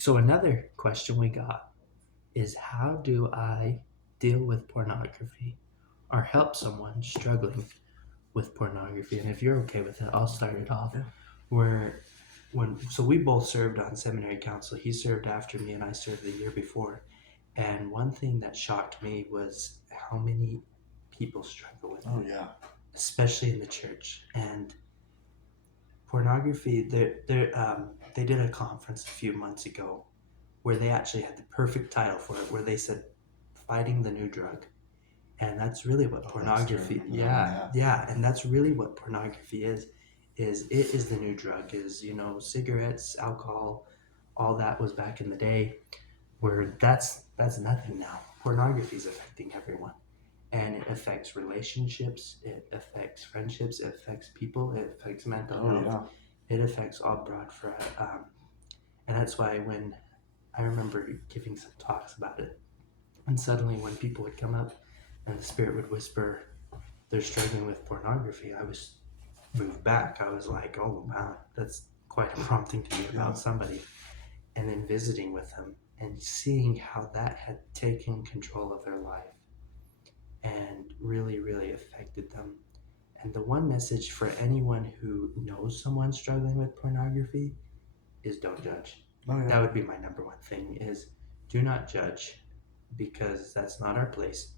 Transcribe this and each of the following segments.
So another question we got is, how do I deal with pornography or help someone struggling with pornography? And if you're okay with it, I'll start it off. Yeah. Where so we both served on seminary council. He served after me and I served the year before. And one thing that shocked me was how many people struggle with Oh it, yeah. especially in the church. And pornography, they did a conference a few months ago where they actually had the perfect title for it, where they said "Fighting the New Drug," and that's really what That's true. pornography. Yeah. Yeah, and that's really what pornography is. Is it is the new drug? Is cigarettes, alcohol, all that was back in the day, where that's nothing now. Pornography is affecting everyone, and it affects relationships, it affects friendships, it affects people, it affects mental Oh health, yeah. it affects all broad for and that's why when I remember giving some talks about it, and suddenly when people would come up and the spirit would whisper they're struggling with pornography, I was moved back. I was like, oh wow, that's quite a prompting to me Yeah. about somebody. And then visiting with them and seeing how that had taken control of their life and really, really affected them. And the one message for anyone who knows someone struggling with pornography is don't judge. Oh That yeah. would be my number one thing is do not judge, because that's not our place.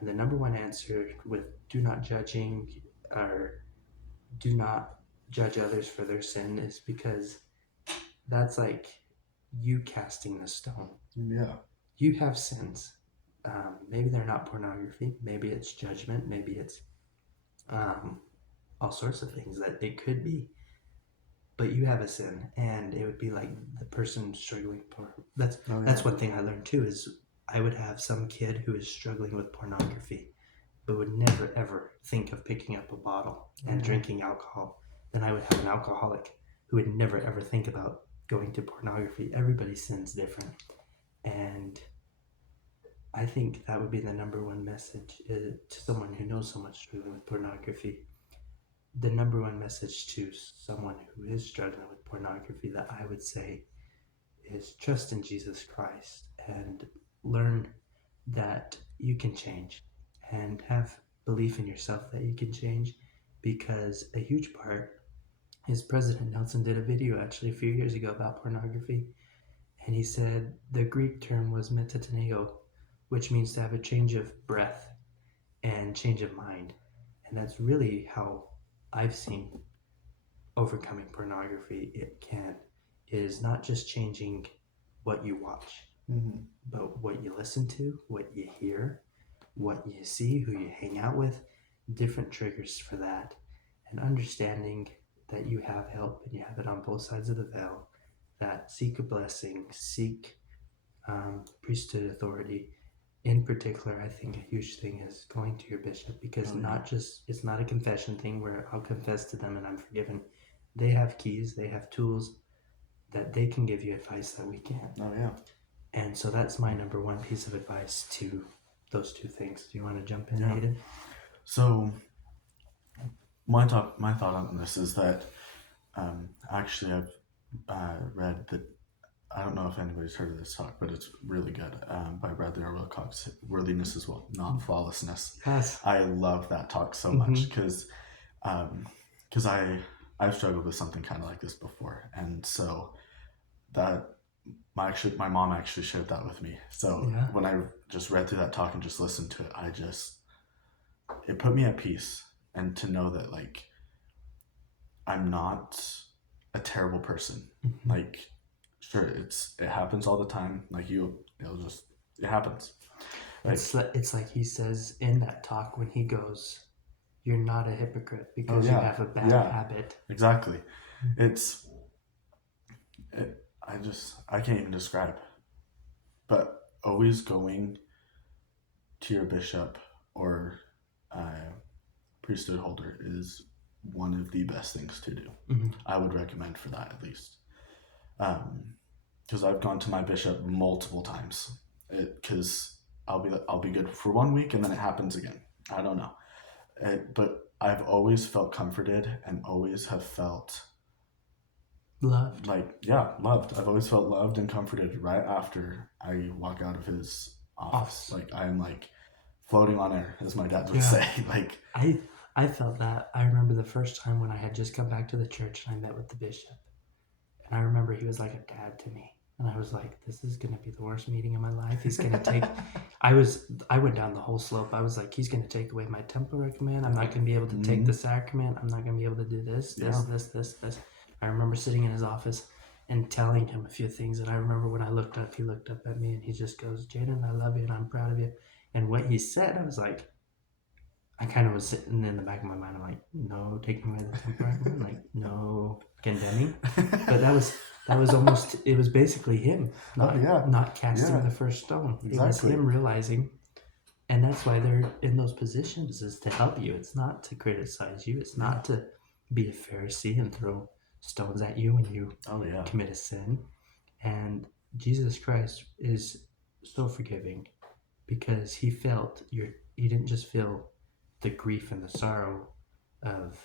And the number one answer with do not judging or do not judge others for their sin is because that's like you casting the stone. Yeah. You have sins. Maybe they're not pornography. Maybe it's judgment. Maybe it's um, all sorts of things that it could be. But you have a sin, and it would be like the person struggling for. Oh That's yeah. one thing I learned too. Is I would have some kid who is struggling with pornography, but would never ever think of picking up a bottle Oh and yeah. drinking alcohol. Then I would have an alcoholic who would never ever think about going to pornography. Everybody's sin's different, and I think that would be the number one message to someone who knows someone struggling with pornography. The number one message to someone who is struggling with pornography that I would say is trust in Jesus Christ and learn that you can change and have belief in yourself that you can change, because a huge part is President Nelson did a video actually a few years ago about pornography, and he said the Greek term was metataneo, which means to have a change of breath and change of mind. And that's really how I've seen overcoming pornography. It can is not just changing what you watch, Mm-hmm. but what you listen to, what you hear, what you see, who you hang out with, different triggers for that, and understanding that you have help and you have it on both sides of the veil, that seek a blessing, seek priesthood authority. In particular, I think a huge thing is going to your bishop, because Oh yeah. not just it's not a confession thing where I'll confess to them and I'm forgiven. They have keys, they have tools that they can give you advice that we can't. Oh yeah. And so that's my number one piece of advice to those two things. Do you want to jump in, Yeah. Aiden? So my thought on this is that actually I've read that I don't know if anybody's heard of this talk, but it's really good by Bradley R. Wilcox. Worthiness is well, not flawlessness. Yes. I love that talk so Mm-hmm. much because I've struggled with something kind of like this before, and so that my mom actually shared that with me. So Yeah. when I just read through that talk and just listened to it, it put me at peace, and to know that like I'm not a terrible person. Mm-hmm. Like sure, it happens all the time. Like it happens. Like It's like he says in that talk when he goes, "You're not a hypocrite oh because you yeah, have a bad yeah, habit." exactly. It's I can't even describe. But always going to your bishop or priesthood holder is one of the best things to do. Mm-hmm. I would recommend for that at least. Because I've gone to my bishop multiple times. Because I'll be good for 1 week and then it happens again. I don't know. But I've always felt comforted and always have felt Loved. Loved. I've always felt loved and comforted right after I walk out of his office. Like I am like floating on air, as my dad would say. Like I felt that. I remember the first time when I had just come back to the church and I met with the bishop. And I remember he was like a dad to me. And I was like, this is going to be the worst meeting of my life. He's going to take, I went down the whole slope. I was like, he's going to take away my temple recommend. I'm not going to be able to take the sacrament. I'm not going to be able to do this. I remember sitting in his office and telling him a few things. And I remember when I looked up, he looked up at me and he just goes, Jaden, I love you and I'm proud of you. And what he said, I was like, I kind of was sitting in the back of my mind. I'm like, no, taking away the temple recommend. Like, no, condemning. But that was almost, it was basically him not casting the first stone. Exactly. It was him realizing, and that's why they're in those positions, is to help you. It's not to criticize you. It's not to be a Pharisee and throw stones at you when you commit a sin. And Jesus Christ is so forgiving because he didn't just feel the grief and the sorrow of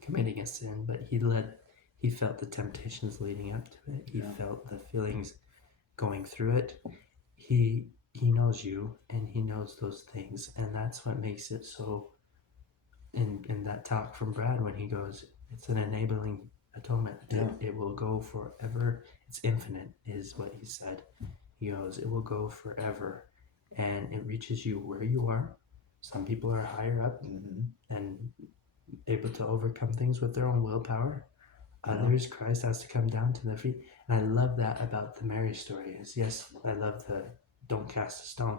committing a sin, but he felt the temptations leading up to it. He felt the feelings going through it. He knows you and he knows those things, and that's what makes it so in that talk from Brad when he goes, it's an enabling atonement. It will go forever. It's infinite is what he said. He goes, it will go forever and it reaches you where you are. Some people are higher up and able to overcome things with their own willpower. Others, Christ has to come down to their feet. And I love that about the Mary story. Yes, I love the don't cast a stone.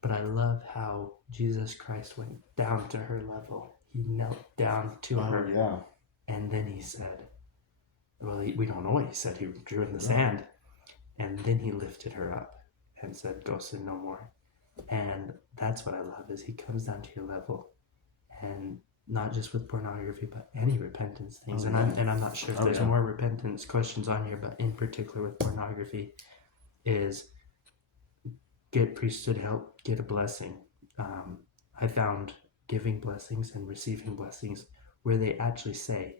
But I love how Jesus Christ went down to her level. He knelt down to her. Yeah. And then he said, well, we don't know what he said. He drew in the sand. And then he lifted her up and said, go sin no more. And that's what I love, is he comes down to your level. And not just with pornography, but any repentance things. I'm not sure if there's more repentance questions on here, but in particular with pornography is get priesthood help, get a blessing. I found giving blessings and receiving blessings where they actually say,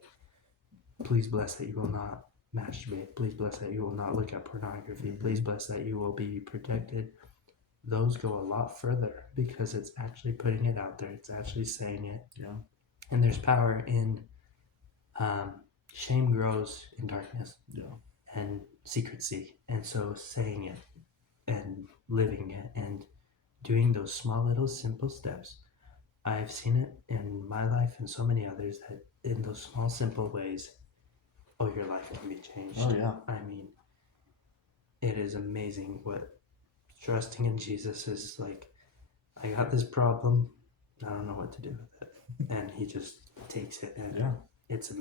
please bless that you will not masturbate. Please bless that you will not look at pornography. Please bless that you will be protected. Those go a lot further because it's actually putting it out there. It's actually saying it. Yeah. And there's power in shame grows in darkness and secrecy. And so saying it and living it and doing those small little simple steps. I've seen it in my life and so many others that in those small simple ways, your life can be changed. Oh yeah. I mean, it is amazing what trusting in Jesus is like. I got this problem. I don't know what to do with it. And he just takes it and it's amazing.